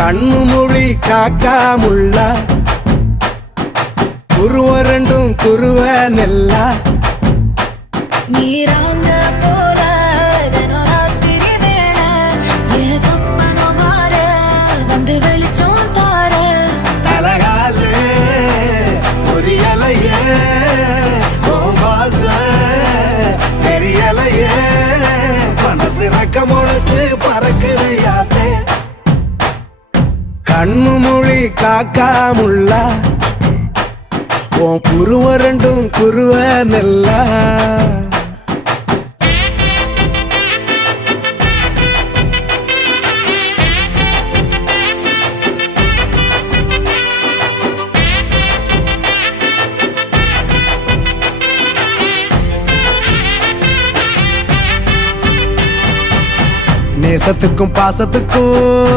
கண்ணு மொழி காக்காமுள்ள குருவ ரெண்டும் குருவ நெல்லா நீராங்க போல ராத்திரி வேண என் சொப்பனம் மாற வந்து வெளிச்சம் தார தலகாலே பொரியலையே ஓம்பாச பெரியலையே மனசு ரக்க முளைச்சு பறக்குது யாத்தே கண்ணு மொழி காக்காமுள்ள உன் குருவ ரெண்டும் குருவ நெல்லா நேசத்துக்கும் பாசத்துக்கும்